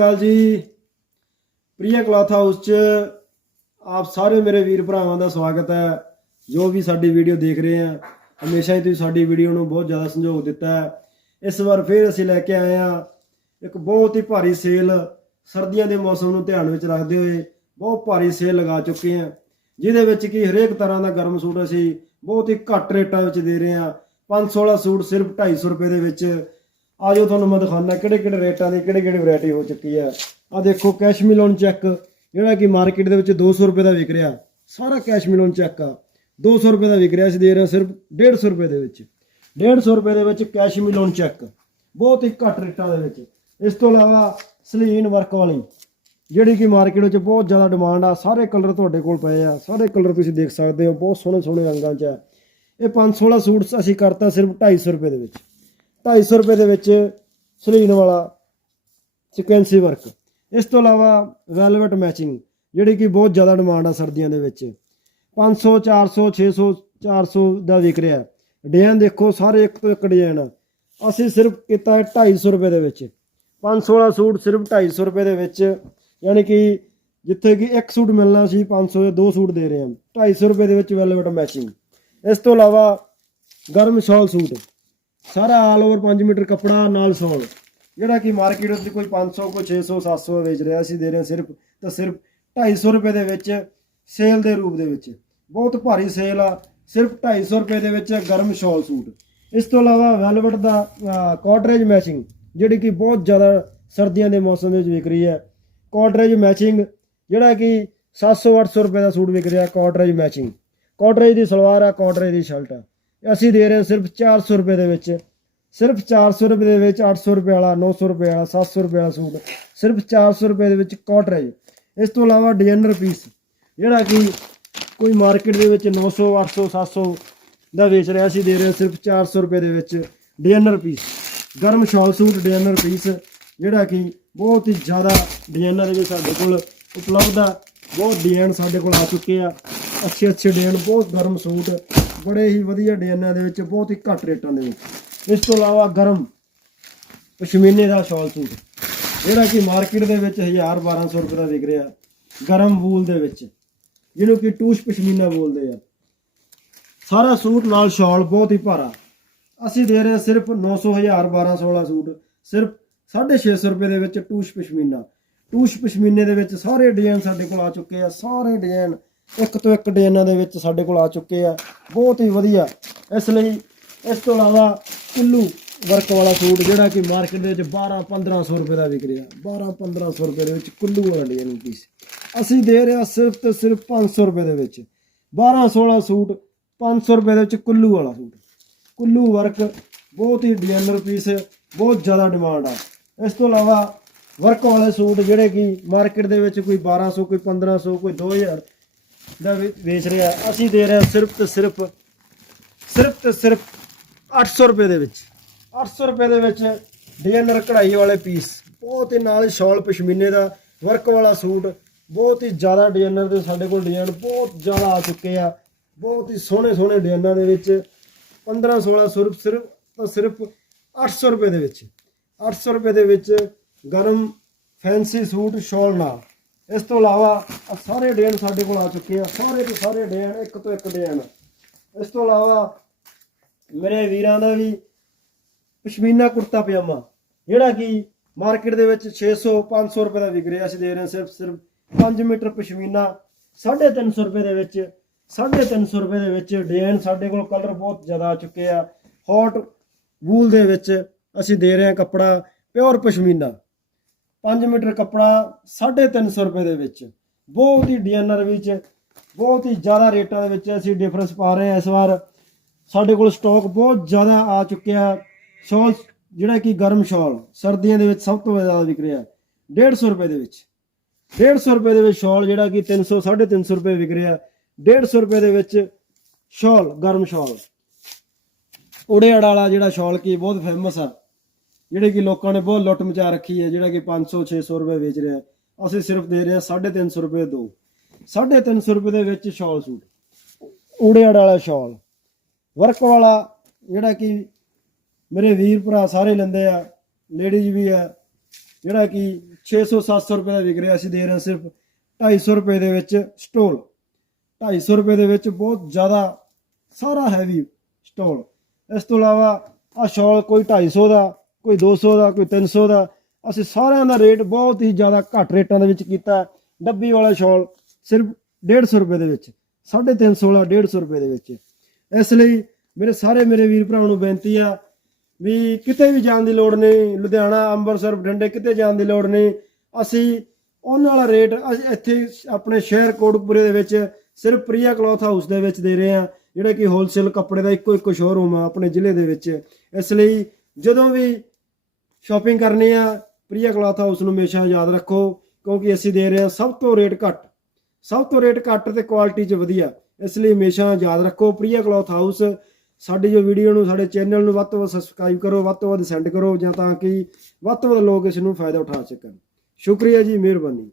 ਅਕਾਲ ਜੀ। Priya cloth house 'ਚ ਆਪ ਸਾਰੇ ਮੇਰੇ ਵੀਰ ਭਰਾਵਾਂ ਦਾ ਸਵਾਗਤ ਹੈ, ਜੋ ਵੀ ਸਾਡੀ ਵੀਡੀਓ ਦੇਖ ਰਹੇ ਆ। ਹਮੇਸ਼ਾ ਹੀ ਤੁਸੀਂ ਸਾਡੀ ਵੀਡੀਓ ਨੂੰ ਬਹੁਤ ਜ਼ਿਆਦਾ ਸੰਯੋਗ ਦਿੱਤਾ ਹੈ। ਇਸ ਵਾਰ ਫਿਰ ਅਸੀਂ ਲੈ ਕੇ ਆਏ ਆ ਇੱਕ ਬਹੁਤ ਹੀ ਭਾਰੀ ਸੇਲ ਸਰਦੀਆਂ ਦੇ ਮੌਸਮ ਨੂੰ ਧਿਆਨ ਵਿੱਚ ਰੱਖਦੇ ਹੋਏ ਬਹੁਤ ਭਾਰੀ ਸੇਲ ਲਗਾ ਚੁੱਕੇ ਆ ਜਿਹਦੇ ਵਿੱਚ ਕਿ ਹਰੇਕ ਤਰ੍ਹਾਂ ਦਾ ਗਰਮ ਸੂਟ ਅਸੀਂ ਬਹੁਤ ਹੀ ਘੱਟ ਰੇਟਾਂ ਵਿੱਚ ਦੇ ਰਹੇ ਆ 500 ਵਾਲਾ ਸੂਟ ਸਿਰਫ 250 ਰੁਪਏ ਦੇ ਵਿੱਚ ਆਜੋ ਤੁਹਾਨੂੰ ਮੈਂ ਦਿਖਾਉਣਾ ਕਿਹੜੇ ਕਿਹੜੇ ਰੇਟਾਂ ਦੀ, ਕਿਹੜੇ ਕਿਹੜੇ ਵੈਰਾਈਟੀ ਹੋ ਚੁੱਕੀ ਹੈ ਆ ਦੇਖੋ ਕੈਸ਼ਮੀਲੋਨ ਚੈੱਕ ਜਿਹੜਾ ਕਿ ਮਾਰਕੀਟ ਦੇ ਵਿੱਚ 200 ਰੁਪਏ ਦਾ ਵਿਕ ਰਿਹਾ, ਸਾਰਾ ਕੈਸ਼ਮੀਲੋਨ ਚੈੱਕ ਆ। 200 ਰੁਪਏ ਦਾ ਵਿਕ ਰਿਹਾ ਅਸੀਂ ਦੇ ਰਹੇ ਹਾਂ ਸਿਰਫ 150 ਰੁਪਏ ਦੇ ਵਿੱਚ। 150 ਰੁਪਏ ਦੇ ਵਿੱਚ ਕੈਸ਼ਮੀਲੋਨ ਚੈੱਕ ਬਹੁਤ ਹੀ ਘੱਟ ਰੇਟਾਂ ਦੇ ਵਿੱਚ। ਇਸ ਤੋਂ ਇਲਾਵਾ ਸਲੀਨ ਵਰਕ ਵਾਲੀ, ਜਿਹੜੀ ਕਿ ਮਾਰਕੀਟ ਵਿੱਚ ਬਹੁਤ ਜ਼ਿਆਦਾ ਡਿਮਾਂਡ ਆ, ਸਾਰੇ ਕਲਰ ਤੁਹਾਡੇ ਕੋਲ ਪਏ ਆ, ਸਾਰੇ ਕਲਰ ਤੁਸੀਂ ਦੇਖ ਸਕਦੇ ਹੋ, ਬਹੁਤ ਸੋਹਣੇ ਸੋਹਣੇ ਰੰਗਾਂ 'ਚ ਆ। ਇਹ 500 ਵਾਲਾ ਸੂਟ ਅਸੀਂ ਕਰਤਾ ਸਿਰਫ 250 ਰੁਪਏ ਦੇ ਵਿੱਚ। 250 ਰੁਪਏ ਦੇ ਵਿੱਚ ਸਲੀਨ ਵਾਲਾ ਸਿਕੁਐਂਸੀ ਵਰਕ ਇਸ ਤੋਂ ਇਲਾਵਾ ਵੈਲਵਟ ਮੈਚਿੰਗ ਜਿਹੜੀ ਕਿ ਬਹੁਤ ਜ਼ਿਆਦਾ ਡਿਮਾਂਡ ਆ ਸਰਦੀਆਂ ਦੇ ਵਿੱਚ। 500 400 600 400 ਦਾ ਵਿਕ ਰਿਹਾ। ਡਿਜ਼ਾਈਨ ਦੇਖੋ, ਸਾਰੇ ਇੱਕ ਤੋਂ ਇੱਕ ਡਿਜ਼ਾਈਨ ਆ। ਅਸੀਂ ਸਿਰਫ ਕੀਤਾ ਹੈ 250 ਰੁਪਏ ਦੇ ਵਿੱਚ। 500 ਵਾਲਾ ਸੂਟ ਸਿਰਫ 250 ਰੁਪਏ ਦੇ ਵਿੱਚ, ਯਾਨੀ ਕਿ ਜਿੱਥੇ ਕਿ ਇੱਕ ਸੂਟ ਮਿਲਣਾ ਸੀ 500 ਦੇ ਦੋ ਸੂਟ ਦੇ ਰਹੇ ਹਾਂ। 250 ਰੁਪਏ ਦੇ ਵਿੱਚ ਵੈਲਵਟ ਮੈਚਿੰਗ ਇਸ ਤੋਂ ਇਲਾਵਾ ਗਰਮ ਸ਼ਾਲ ਸੂਟ। ਸਾਰਾ ਆਲ ਓਵਰ 5 ਮੀਟਰ ਕੱਪੜਾ ਨਾਲ ਸ਼ਾਲ ਜਿਹੜਾ ਕਿ ਮਾਰਕੀਟ ਵਿੱਚ ਕੋਈ 500 ਕੋਈ 600 700 ਵੇਚ ਰਿਹਾ ਸੀ ਦੇ ਰਹੇ ਸਿਰਫ ਤਾਂ ਸਿਰਫ 250 ਰੁਪਏ ਦੇ ਵਿੱਚ ਸੇਲ ਦੇ ਰੂਪ ਦੇ ਵਿੱਚ। ਬਹੁਤ ਭਾਰੀ ਸੇਲ ਆ, ਸਿਰਫ 250 ਰੁਪਏ ਦੇ ਵਿੱਚ ਗਰਮ ਸ਼ਾਲ ਸੂਟ। ਇਸ ਤੋਂ ਇਲਾਵਾ ਵੈਲਵਟ ਦਾ ਕਾਟਰੇਜ ਮੈਚਿੰਗ ਜਿਹੜੀ ਕਿ ਬਹੁਤ ਜ਼ਿਆਦਾ ਸਰਦੀਆਂ ਦੇ ਮੌਸਮ ਦੇ ਵਿੱਚ ਵਿਕ ਰਹੀ ਹੈ। ਕਾਟਰੇਜ ਮੈਚਿੰਗ ਜਿਹੜਾ ਕਿ 700 800 ਰੁਪਏ ਦਾ ਸੂਟ ਵਿਕ ਰਿਹਾ ਕਾਟਰੇਜ ਮੈਚਿੰਗ ਕਾਟਰੇਜ ਦੀ ਸਲਵਾਰ ਆ ਕਾਟਰੇਜ ਦੀ ਸ਼ਰਟ ਆ। ਅਸੀਂ ਦੇ ਰਹੇ ਹਾਂ ਸਿਰਫ 400 ਰੁਪਏ ਦੇ ਵਿੱਚ। ਸਿਰਫ 400 ਰੁਪਏ ਦੇ ਵਿੱਚ 800 ਰੁਪਏ ਵਾਲਾ 900 ਰੁਪਏ ਵਾਲਾ 700 ਰੁਪਏ ਵਾਲਾ ਸੂਟ। ਸਿਰਫ 400 ਰੁਪਏ ਦੇ ਵਿੱਚ ਕਾਟਰੇਜ ਇਸ ਤੋਂ ਇਲਾਵਾ ਡਿਜ਼ਾਈਨਰ ਪੀਸ ਜਿਹੜਾ ਕਿ ਕੋਈ ਮਾਰਕੀਟ ਦੇ ਵਿੱਚ 900 800 700 ਦਾ ਵੇਚ ਰਿਹਾ ਸੀ ਦੇ ਰਹੇ ਹਾਂ ਸਿਰਫ 400 ਰੁਪਏ ਦੇ ਵਿੱਚ ਡਿਜ਼ਾਈਨਰ ਪੀਸ ਗਰਮ ਸ਼ਾਲ ਸੂਟ ਡਿਜ਼ਾਈਨਰ ਪੀਸ ਜਿਹੜਾ ਕਿ ਬਹੁਤ ਹੀ ਜ਼ਿਆਦਾ ਡਿਜ਼ਾਈਨਾਂ ਦੇ ਸਾਡੇ ਕੋਲ ਉਪਲਬਧ ਆ। ਬਹੁਤ ਡਿਜ਼ਾਈਨ ਸਾਡੇ ਕੋਲ ਆ ਚੁੱਕੇ ਆ। ਅੱਛੇ ਅੱਛੇ ਡਿਜ਼ਾਈਨ ਬਹੁਤ ਗਰਮ ਸੂਟ। ਬੜੇ ਹੀ ਵਧੀਆ ਡਿਜ਼ਾਈਨਾਂ ਦੇ ਵਿੱਚ, ਬਹੁਤ ਹੀ ਘੱਟ ਰੇਟਾਂ ਦੇ ਵਿੱਚ। ਇਸ ਤੋਂ ਇਲਾਵਾ ਗਰਮ ਪਸ਼ਮੀਨੇ ਦਾ ਸ਼ਾਲ ਸੂਟ, ਜਿਹੜਾ ਕਿ ਮਾਰਕੀਟ ਦੇ ਵਿੱਚ 1000 1200 ਰੁਪਏ ਦਾ ਵਿਕ ਰਿਹਾ, ਗਰਮ ਵੂਲ ਦੇ ਵਿੱਚ, ਜਿਹਨੂੰ ਕਿ ਟੂਸ਼ ਪਸ਼ਮੀਨਾ ਬੋਲਦੇ ਆ। ਸਾਰਾ ਸੂਟ ਨਾਲ ਸ਼ਾਲ ਬਹੁਤ ਹੀ ਭਾਰਾ। ਅਸੀਂ ਦੇ ਰਹੇ ਹਾਂ ਸਿਰਫ 900 1000 1200 ਵਾਲਾ ਸੂਟ, ਸਿਰਫ 650 ਰੁਪਏ ਦੇ ਵਿੱਚ ਟੂਸ਼ ਪਸ਼ਮੀਨਾ। ਟੂਸ਼ ਪਸ਼ਮੀਨੇ ਦੇ ਵਿੱਚ ਸਾਰੇ ਡਿਜ਼ਾਈਨ ਸਾਡੇ ਕੋਲ ਆ ਚੁੱਕੇ ਆ, ਸਾਰੇ ਡਿਜ਼ਾਈਨ ਇੱਕ ਤੋਂ ਇੱਕ ਡਿਜ਼ਾਈਨਾਂ ਦੇ ਵਿੱਚ ਸਾਡੇ ਕੋਲ ਆ ਚੁੱਕੇ ਆ। ਬਹੁਤ ਹੀ ਵਧੀਆ। ਇਸ ਲਈ ਇਸ ਤੋਂ ਇਲਾਵਾ ਕੁੱਲੂ ਵਰਕ ਵਾਲਾ ਸੂਟ ਜਿਹੜਾ ਕਿ ਮਾਰਕੀਟ ਦੇ ਵਿੱਚ 12 1500 ਰੁਪਏ ਦਾ ਵਿਕ ਰਿਹਾ 12 1500 ਰੁਪਏ ਦੇ ਵਿੱਚ ਕੁੱਲੂ ਵਾਲਾ ਡਿਜ਼ਾਈਨ ਪੀਸ ਅਸੀਂ ਦੇ ਰਹੇ ਹਾਂ ਸਿਰਫ ਤੇ ਸਿਰਫ 500 ਰੁਪਏ ਦੇ ਵਿੱਚ। 1200 ਵਾਲਾ ਸੂਟ 500 ਰੁਪਏ ਦੇ ਵਿੱਚ ਕੁੱਲੂ ਵਾਲਾ ਸੂਟ। ਕੁੱਲੂ ਵਰਕ ਬਹੁਤ ਹੀ ਡਿਜ਼ਾਈਨਰ ਪੀਸ ਬਹੁਤ ਜ਼ਿਆਦਾ ਡਿਮਾਂਡ ਆ। ਇਸ ਤੋਂ ਇਲਾਵਾ ਵਰਕ ਵਾਲੇ ਸੂਟ ਜਿਹੜੇ ਕਿ ਮਾਰਕੀਟ ਦੇ ਵਿੱਚ ਕੋਈ 1200 ਕੋਈ 1500 ਕੋਈ 2000 ਦਾ ਵੇ- ਵੇਚ ਰਿਹਾ। ਅਸੀਂ ਦੇ ਰਹੇ ਹਾਂ ਸਿਰਫ ਤੇ ਸਿਰਫ ਸਿਰਫ ਤੇ ਸਿਰਫ 800 ਰੁਪਏ ਦੇ ਵਿੱਚ। 800 ਰੁਪਏ ਦੇ ਵਿੱਚ ਡਿਜ਼ਾਈਨਰ ਕਢਾਈ ਵਾਲੇ ਪੀਸ। ਬਹੁਤ ਹੀ ਨਾਲ ਸ਼ਾਲ ਪਸ਼ਮੀਨੇ ਦਾ ਵਰਕ ਵਾਲਾ ਸੂਟ। ਬਹੁਤ ਹੀ ਜ਼ਿਆਦਾ ਡਿਜ਼ਾਈਨਰ ਦੇ ਸਾਡੇ ਕੋਲ ਡਿਜ਼ਾਈਨ ਬਹੁਤ ਜ਼ਿਆਦਾ ਆ ਚੁੱਕੇ ਆ। ਬਹੁਤ ਹੀ ਸੋਹਣੇ ਸੋਹਣੇ ਡਿਜ਼ਾਈਨਾਂ ਦੇ ਵਿੱਚ 15 16 ਸਿਰਫ ਸਿਰਫ ਤਾਂ ਸਿਰਫ 800 ਰੁਪਏ ਦੇ ਵਿੱਚ। 800 ਰੁਪਏ ਦੇ ਵਿੱਚ ਗਰਮ ਫੈਂਸੀ ਸੂਟ ਸ਼ਾਲ ਨਾਲ। ਇਸ ਤੋਂ ਇਲਾਵਾ ਆਹ ਸਾਰੇ ਡਿਜ਼ਾਈਨ ਸਾਡੇ ਕੋਲ ਆ ਚੁੱਕੇ ਆ। ਸਾਰੇ ਦੇ ਸਾਰੇ ਡਿਜ਼ਾਈਨ ਇੱਕ ਤੋਂ ਇੱਕ ਡੈਨ ਇਸ ਤੋਂ ਇਲਾਵਾ ਮੇਰੇ ਵੀਰਾਂ ਦਾ ਵੀ ਪਸ਼ਮੀਨਾ ਕੁੜਤਾ ਪਜਾਮਾ, ਜਿਹੜਾ ਕਿ ਮਾਰਕੀਟ ਦੇ ਵਿੱਚ 600 500 ਰੁਪਏ ਦਾ ਵਿਕ ਰਿਹਾ ਅਸੀਂ ਦੇ ਰਹੇ ਹਾਂ ਸਿਰਫ ਸਿਰਫ 5 ਮੀਟਰ ਪਸ਼ਮੀਨਾ 350 ਰੁਪਏ ਦੇ ਵਿੱਚ 350 ਰੁਪਏ ਦੇ ਵਿੱਚ ਡੈਨ ਸਾਡੇ ਕੋਲ ਕਲਰ ਬਹੁਤ ਜ਼ਿਆਦਾ ਆ ਚੁੱਕੇ ਆ। ਹੌਟ ਵੂਲ ਦੇ ਵਿੱਚ ਅਸੀਂ ਦੇ ਰਹੇ ਹਾਂ ਕੱਪੜਾ ਪਿਓਰ ਪਸ਼ਮੀਨਾ। 5 ਮੀਟਰ ਕੱਪੜਾ 350 ਰੁਪਏ ਦੇ ਵਿੱਚ। ਬਹੁਤ ਹੀ ਡਿਜ਼ਾਈਨਰ ਵਿੱਚ, ਬਹੁਤ ਹੀ ਜ਼ਿਆਦਾ ਰੇਟਾਂ ਦੇ ਵਿੱਚ ਅਸੀਂ ਡਿਫਰੈਂਸ ਪਾ ਰਹੇ ਹਾਂ ਇਸ ਵਾਰ। ਸਾਡੇ ਕੋਲ ਸਟਾਕ ਬਹੁਤ ਜ਼ਿਆਦਾ ਆ ਚੁੱਕਿਆ ਸ਼ਾਲ ਜਿਹੜਾ ਕਿ ਗਰਮ ਸ਼ਾਲ, ਸਰਦੀਆਂ ਦੇ ਵਿੱਚ ਸਭ ਤੋਂ ਜ਼ਿਆਦਾ ਵਿਕ ਰਿਹਾ 150 ਰੁਪਏ ਦੇ ਵਿੱਚ। 150 ਰੁਪਏ ਦੇ ਵਿੱਚ ਸ਼ਾਲ ਜਿਹੜਾ ਕਿ 300 350 ਰੁਪਏ ਵਿਕ ਰਿਹਾ 150 ਰੁਪਏ ਦੇ ਵਿੱਚ ਸ਼ਾਲ, ਗਰਮ ਸ਼ਾਲ। ਉੜੇੜ ਵਾਲਾ ਜਿਹੜਾ ਸ਼ਾਲ ਕੀ ਬਹੁਤ ਫੇਮਸ ਆ। ਜਿਹੜੇ ਕਿ ਲੋਕਾਂ ਨੇ ਬਹੁਤ ਲੁੱਟ ਮਚਾ ਰੱਖੀ ਹੈ, ਜਿਹੜਾ ਕਿ 500 600 ਰੁਪਏ ਵੇਚ ਰਿਹਾ ਅਸੀਂ ਸਿਰਫ ਦੇ ਰਹੇ ਹਾਂ 350 ਰੁਪਏ ਦੋ। 350 ਰੁਪਏ ਦੇ ਵਿੱਚ ਸ਼ਾਲ ਸੂਟ। ਉੜੇੜ ਵਾਲਾ ਸ਼ਾਲ। ਵਰਕ ਵਾਲਾ, ਜਿਹੜਾ ਕਿ ਮੇਰੇ ਵੀਰ ਭਰਾ ਸਾਰੇ ਲੈਂਦੇ ਆ ਲੇਡੀਜ਼ ਵੀ ਆ, ਜਿਹੜਾ ਕਿ 600 700 ਰੁਪਏ ਦਾ ਵਿਕ ਰਿਹਾ, ਅਸੀਂ ਦੇ ਰਹੇ ਹਾਂ ਸਿਰਫ 250 ਰੁਪਏ ਦੇ ਵਿੱਚ ਸਟੋਲ। 250 ਰੁਪਏ ਦੇ ਵਿੱਚ ਬਹੁਤ ਜ਼ਿਆਦਾ, ਸਾਰਾ ਹੈਵੀ ਸਟੋਲ। ਇਸ ਤੋਂ ਇਲਾਵਾ ਆ ਸ਼ਾਲ ਕੋਈ 250 ਦਾ ਕੋਈ 200 ਦਾ, ਕੋਈ 300 ਦਾ। ਅਸੀਂ ਸਾਰਿਆਂ ਦਾ ਰੇਟ ਬਹੁਤ ਹੀ ਜ਼ਿਆਦਾ ਘੱਟ ਰੇਟਾਂ ਦੇ ਵਿੱਚ ਕੀਤਾ ਡੱਬੀ ਵਾਲਾ ਸ਼ਾਲ ਸਿਰਫ 150 ਰੁਪਏ ਦੇ ਵਿੱਚ 350 ਵਾਲਾ 150 ਰੁਪਏ ਦੇ ਵਿੱਚ। ਇਸ ਲਈ ਮੇਰੇ ਸਾਰੇ ਮੇਰੇ ਵੀਰ ਭਰਾਵਾਂ ਨੂੰ ਬੇਨਤੀ ਆ ਵੀ ਕਿਤੇ ਵੀ ਜਾਣ ਦੀ ਲੋੜ ਨਹੀਂ, ਲੁਧਿਆਣਾ, ਅੰਮ੍ਰਿਤਸਰ, ਬਠਿੰਡੇ ਕਿਤੇ ਜਾਣ ਦੀ ਲੋੜ ਨਹੀਂ। ਅਸੀਂ ਉਹਨਾਂ ਵਾਲਾ ਰੇਟ ਅਸੀਂ ਇੱਥੇ ਆਪਣੇ ਸ਼ਹਿਰ ਕੋਟਪੁਰੇ ਦੇ ਵਿੱਚ ਸਿਰਫ ਪ੍ਰਿਆ ਕਲੋਥ ਹਾਊਸ ਦੇ ਵਿੱਚ ਦੇ ਰਹੇ ਆ ਜਿਹੜਾ ਕਿ ਹੋਲਸੇਲ ਕੱਪੜੇ ਦਾ ਇੱਕੋ ਇੱਕੋ ਸ਼ੋਰੂਮ ਆ ਆਪਣੇ ਜ਼ਿਲ੍ਹੇ ਦੇ ਵਿੱਚ। ਇਸ ਲਈ ਜਦੋਂ ਵੀ ਸ਼ਾਪਿੰਗ ਕਰਨੀ ਆ। ਪ੍ਰਿਆ ਕਲੌਥ ਹਾਊਸ ਨੂੰ ਹਮੇਸ਼ਾ ਯਾਦ ਰੱਖੋ, ਕਿਉਂਕਿ ਅਸੀਂ ਦੇ ਰਹੇ ਹਾਂ ਸਭ ਤੋਂ ਰੇਟ ਘੱਟ। ਸਭ ਤੋਂ ਰੇਟ ਘੱਟ ਤੇ ਕੁਆਲਿਟੀ 'ਚ ਵਧੀਆ। ਇਸ ਲਈ ਹਮੇਸ਼ਾ ਯਾਦ ਰੱਖੋ, ਪ੍ਰਿਆ ਕਲੌਥ ਹਾਊਸ ਸਾਡੀ ਜੋ ਵੀਡੀਓ ਨੂੰ, ਸਾਡੇ ਚੈਨਲ ਨੂੰ ਵੱਧ ਤੋਂ ਵੱਧ ਸਬਸਕ੍ਰਾਈਬ ਕਰੋ, ਵੱਧ ਤੋਂ ਵੱਧ ਸੈਂਡ ਕਰੋ, ਜਾਂ ਤਾਂ ਕਿ ਵੱਧ ਤੋਂ ਵੱਧ ਲੋਕ ਇਸ ਨੂੰ ਫਾਇਦਾ ਉਠਾ ਸਕਣ। ਸ਼ੁਕਰੀਆ ਜੀ, ਮਿਹਰਬਾਨੀ।